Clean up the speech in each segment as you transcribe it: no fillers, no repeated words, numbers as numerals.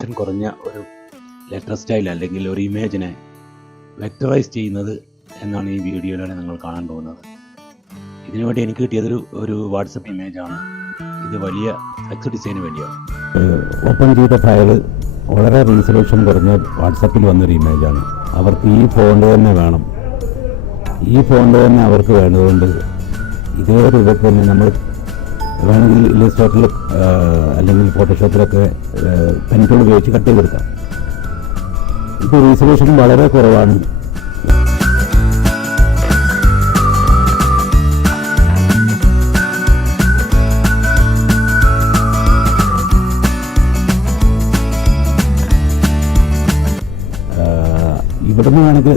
കുറഞ്ഞ ഒരു letter style അല്ലെങ്കിൽ ഒരു ഇമേജിനെ വെക്ടറൈസ് ചെയ്യുന്നത് എന്നാണ് ഈ വീഡിയോയിലൂടെ നിങ്ങൾ കാണാൻ പോകുന്നത്. ഇതിനുവേണ്ടി എനിക്ക് കിട്ടിയതൊരു വാട്സപ്പ് ഇമേജാണ്. ഇത് വലിയ ഫ്ലെക്സ് ഡിസൈന് വേണ്ടിയാണ്. ഓപ്പൺ ചെയ്ത ഫയൽ വളരെ റീസൊല്യൂഷൻ കുറഞ്ഞ വാട്സപ്പിൽ വന്നൊരു ഇമേജാണ്. അവർക്ക് ഈ ഫോണ്ട് തന്നെ വേണം. ഈ ഫോണ്ട് തന്നെ അവർക്ക് വേണ്ടതുകൊണ്ട് ഇതേ രൂപത്തിൽ തന്നെ നമ്മൾ വേണമെങ്കിൽ ഇല്ലസ്ട്രേറ്ററിൽ അല്ലെങ്കിൽ ഫോട്ടോഷോപ്പിലൊക്കെ പെൻ ടൂൾ ഉപയോഗിച്ച് കട്ട് ചെയ്തെടുക്കാം. ഇത് റീസൊല്യൂഷൻ വളരെ കുറവാണ്. ഇവിടുന്ന് വേണമെങ്കിൽ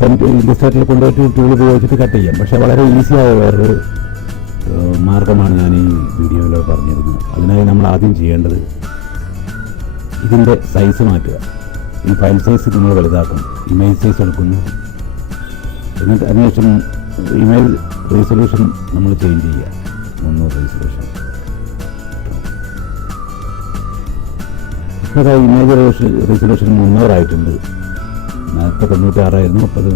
പെൻ ഇല്ലസ്ട്രേറ്ററിൽ കൊണ്ടുപോയിട്ട് ടൂൾ ഉപയോഗിച്ചിട്ട് കട്ട് ചെയ്യാം. പക്ഷേ വളരെ ഈസിയായ വേറൊരു മാർഗമാണ് ഞാൻ ഈ വീഡിയോയിൽ പറഞ്ഞിരുന്നത്. അതിനായി നമ്മൾ ആദ്യം ചെയ്യേണ്ടത് ഇതിൻ്റെ സൈസ് മാറ്റുക. ഈ ഫയൽ സൈസ് നമ്മൾ വലുതാക്കും. ഇമേജ് സൈസ് എടുക്കുന്നു. എന്നിട്ട് അതിനുശേഷം ഇമേജ് റീസൊല്യൂഷൻ നമ്മൾ ചേഞ്ച് ചെയ്യുക. 300 റീസൊല്യൂഷൻ. ഇപ്പോൾ ഇമേജ് റീസൊല്യൂഷൻ 300 ആയിട്ടുണ്ട്. നേരത്തെ 96 ആയിരുന്നു. അപ്പോൾ അത്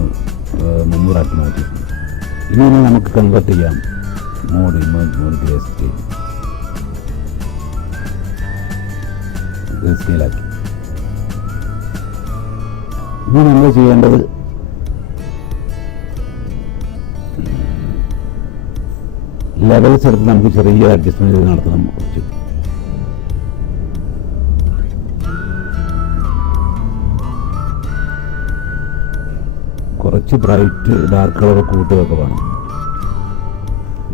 300 ആക്കി മാറ്റിയിട്ടുണ്ട്. ഇനി നമുക്ക് കൺവേർട്ട് ചെയ്യാം. മോഡ് ഗ്രേ സ്കെയിലാക്കി. ഇനി നമ്മൾ ചെയ്യേണ്ടത് ലെവൽസ് എടുത്ത് നമുക്ക് ചെറിയ അഡ്ജസ്റ്റ്മെൻറ്റ് നടത്തണം. കുറച്ച് ബ്രൈറ്റ് ഡാർക്ക് കളർ കൂട്ടുകയൊക്കെ വേണം.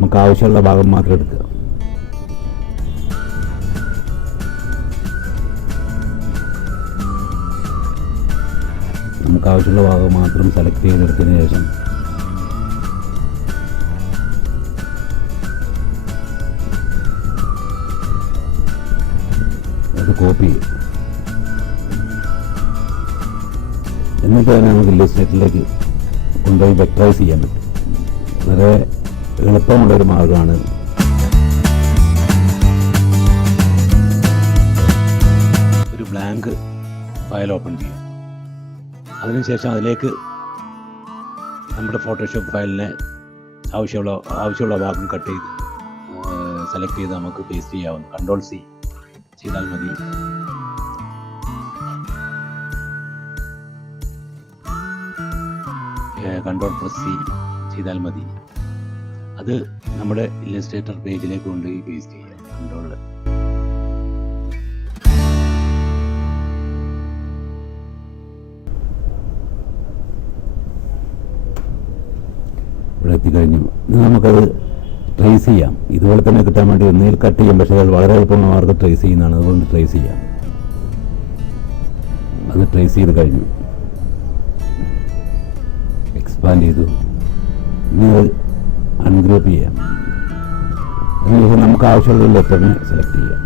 നമുക്ക് ആവശ്യമുള്ള ഭാഗം മാത്രം എടുക്കുക. നമുക്ക് ആവശ്യമുള്ള ഭാഗം മാത്രം സെലക്ട് ചെയ്തെടുത്തതിന് ശേഷം അത് കോപ്പി ചെയ്യും. എന്നിട്ട് തന്നെ നമുക്ക് ഇല്ലസ്ട്രേറ്ററിലേക്ക് കൊണ്ടുപോയി വെക്ടറൈസ് ചെയ്യാൻ പറ്റും. വളരെ എളുപ്പമുള്ളൊരു മാർഗമാണ്. ഒരു ബ്ലാങ്ക് ഫയൽ ഓപ്പൺ ചെയ്യുക. അതിനുശേഷം അതിലേക്ക് നമ്മുടെ ഫോട്ടോഷോപ്പ് ഫയലിനെ ആവശ്യമുള്ള ഭാഗം കട്ട് ചെയ്ത് സെലക്ട് ചെയ്ത് നമുക്ക് പേസ്റ്റ് ചെയ്യാവുന്ന. Ctrl+C ചെയ്താൽ മതി. Ctrl+C ചെയ്താൽ മതി. അത് നമ്മുടെ ഇല്ലസ്ട്രേറ്റർ പേജിലേക്ക് കൊണ്ടുപോയി പേസ്റ്റ് ചെയ്യാം. കൺട്രോളിൽ ഇവിടെ എത്തിക്കഴിഞ്ഞു. ഇനി നമുക്കത് ട്രേസ് ചെയ്യാം. ഇതുപോലെ തന്നെ കിട്ടാൻ വേണ്ടി ഒന്നിൽ കട്ട് ചെയ്യാം. പക്ഷേ അത് വളരെ എളുപ്പമുള്ള മാർഗ്ഗം ട്രേസ് ചെയ്യുന്നതാണ്. അതുകൊണ്ട് ട്രേസ് ചെയ്യാം. അത് ട്രേസ് ചെയ്ത് കഴിഞ്ഞു. എക്സ്പാൻഡ് ചെയ്തു. ഇനി അത് അൺഗ്രൂപ്പ് ചെയ്യാം. അതിനുശേഷം നമുക്ക് ആവശ്യമുള്ള ലെറ്ററിനെ സെലക്ട് ചെയ്യാം.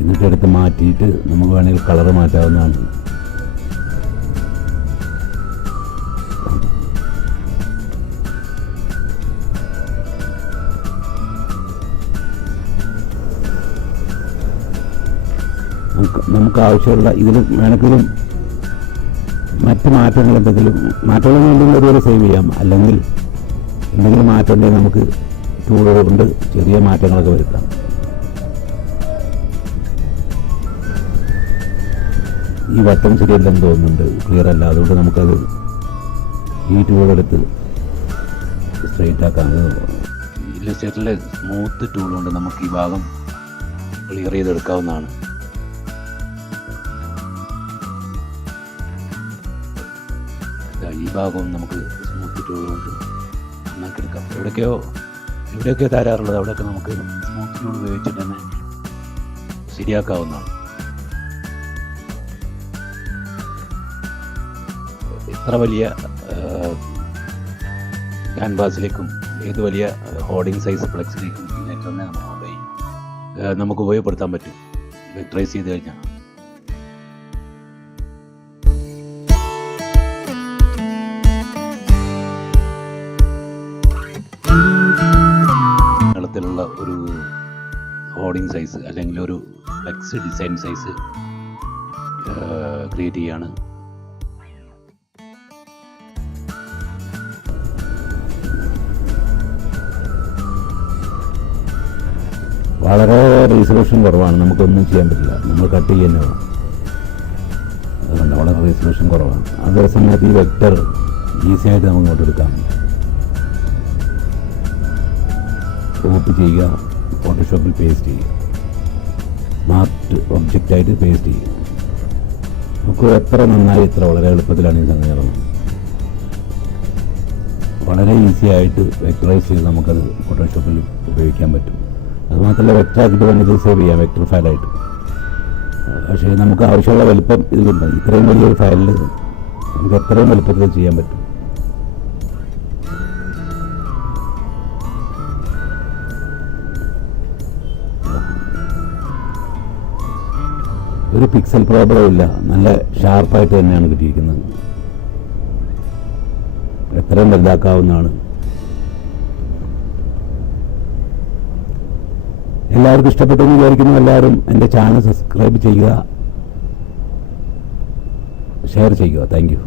എന്നിട്ട് എടുത്ത് മാറ്റിയിട്ട് നമുക്ക് വേണമെങ്കിൽ കളർ മാറ്റാവുന്നതാണ്. നമുക്ക് ആവശ്യമുള്ള ഇതിൽ വേണമെങ്കിലും മറ്റ് മാറ്റങ്ങൾ എന്തെങ്കിലും ഒരുപോലെ സേവ് ചെയ്യാം. അല്ലെങ്കിൽ എന്തെങ്കിലും മാറ്റം ഉണ്ടെങ്കിൽ നമുക്ക് ടൂളുകൾ കൊണ്ട് ചെറിയ മാറ്റങ്ങളൊക്കെ വരുത്താം. ഈ വട്ടം ശരിയല്ലെന്ന് തോന്നുന്നുണ്ട്, ക്ലിയർ അല്ല. അതുകൊണ്ട് നമുക്കത് ഈ ടൂളെടുത്ത് സ്ട്രെയിറ്റ് ആക്കാം. ഇല്ലസ്ട്രേറ്ററിലെ സ്മൂത്ത് ടൂൾ കൊണ്ട് നമുക്ക് ഈ ഭാഗം ക്ലിയർ ചെയ്തെടുക്കാവുന്നതാണ്. ഈ ഭാഗവും നമുക്ക് സ്മൂത്ത് ടൂൾ കൊണ്ട് നന്നാക്കിയെടുക്കാം. എവിടെയൊക്കെയോ തരാറുള്ളത് അവിടെയൊക്കെ നമുക്ക് സ്മൂത്ത് ടൂൾ ഉപയോഗിച്ചിട്ട് തന്നെ ശരിയാക്കാവുന്നതാണ്. എത്ര വലിയ ക്യാൻവാസിലേക്കും ഏത് വലിയ ഹോർഡിംഗ് സൈസ് ഫ്ലെക്സിലേക്കും ഈ ലെറ്ററിനെ നമുക്ക് ഉപയോഗപ്പെടുത്താൻ പറ്റും വെക്ടറൈസ് ചെയ്ത് കഴിഞ്ഞാൽ. ഒരു ഹോർഡിംഗ് സൈസ് അല്ലെങ്കിൽ ഒരു ഫ്ലെക്സ് ഡിസൈൻ സൈസ് ക്രിയേറ്റ് ചെയ്യാണ്. വളരെ റീസൊല്യൂഷൻ കുറവാണ്, നമുക്കൊന്നും ചെയ്യാൻ പറ്റില്ല, നമ്മൾ കട്ട് ചെയ്യുന്നേ വേണം. അതുകൊണ്ട് വളരെ റീസൊല്യൂഷൻ കുറവാണ്. അതേ സമയത്ത് ഈ വെക്റ്റർ ഈസി ആയിട്ട് നമുക്ക് ഇങ്ങോട്ട് എടുക്കാം. കോപ്പി ചെയ്യുക, ഫോട്ടോഷോപ്പിൽ പേസ്റ്റ് ചെയ്യുക, സ്മാർട്ട് ഒബ്ജക്റ്റായിട്ട് പേസ്റ്റ് ചെയ്യുക. നമുക്ക് എത്ര നന്നായി എത്ര വളരെ എളുപ്പത്തിലാണ് ഈ സംഗതി നടന്നത്. വളരെ ഈസി ആയിട്ട് വെക്ടറൈസ് ചെയ്ത് നമുക്കത് ഫോട്ടോഷോപ്പിൽ ഉപയോഗിക്കാൻ പറ്റും. അതുമാത്രമല്ല വെക്ടറാക്കിയിട്ട് വേണം ഇത് സേവ് ചെയ്യാം വെക്ടർ ഫയലായിട്ട്. പക്ഷേ നമുക്ക് ആവശ്യമുള്ള വലിപ്പം ഇതിലുണ്ട്. ഇത്രയും വലിയൊരു ഫയലിൽ നമുക്ക് എത്രയും വലിപ്പത്തിൽ ചെയ്യാൻ പറ്റും. ഒരു പിക്സൽ പ്രോബ്ലം ഇല്ല, നല്ല ഷാർപ്പായിട്ട് തന്നെയാണ് കിട്ടിയിരിക്കുന്നത്. എത്രയും വലുതാക്കാവുന്നതാണ്. എല്ലാവർക്കും ഇഷ്ടപ്പെട്ടു എന്ന് വിചാരിക്കുന്നു. എല്ലാവരും എൻ്റെ ചാനൽ സബ്സ്ക്രൈബ് ചെയ്യുക, ഷെയർ ചെയ്യുക. Thank you.